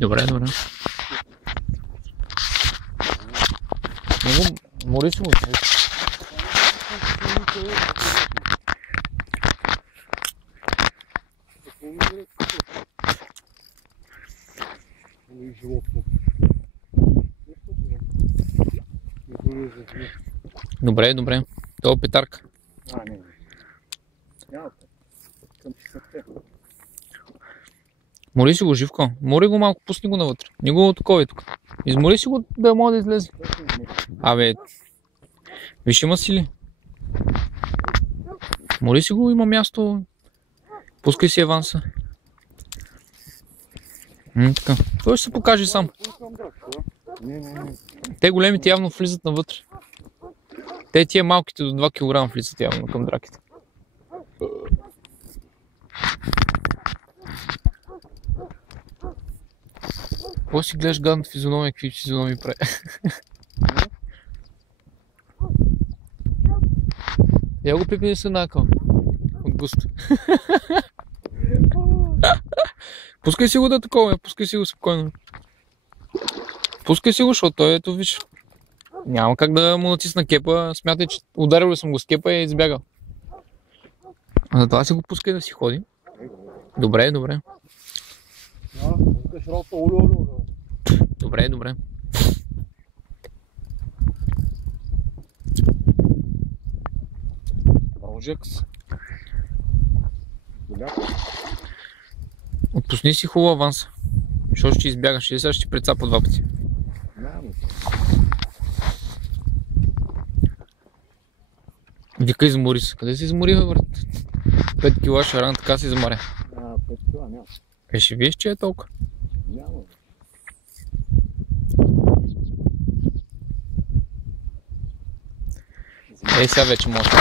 Добре, добре. Много мори си го. Добре, добре. Това е петарка. Не. Мори си го, Живко. Мори го малко, пусни го навътре. Не го такова тук. Измори си го да може да излезе. Абе, виж има сили. Мори си го, има място. Пускай си аванса. Така. Той ще се покаже сам. Те големите явно влизат навътре. Те тия малките до 2 кг влизат явно към драките. Какво си гледаш гадната физиономия, какви физиономии прави? Я го пипни се накъл. От густо. Пускай си го да такова, пускай си го спокойно. Пускай си го, защото той ето виж. Няма как да му натисна кепа, смятай, че ударил съм го с кепа и е избягал. А затова си го пускай да си ходи. Добре, добре. Добре, добре. Отпусни си хубаво аванса. Защото ще избягаш и сега ще прецапа 2 пъти. Вика, измори се. Къде се измори, брат? 5 кила шаран, така се измаря. 5 кила няма. Ще виж, че е толкова. Няма. Ей, сега вече може да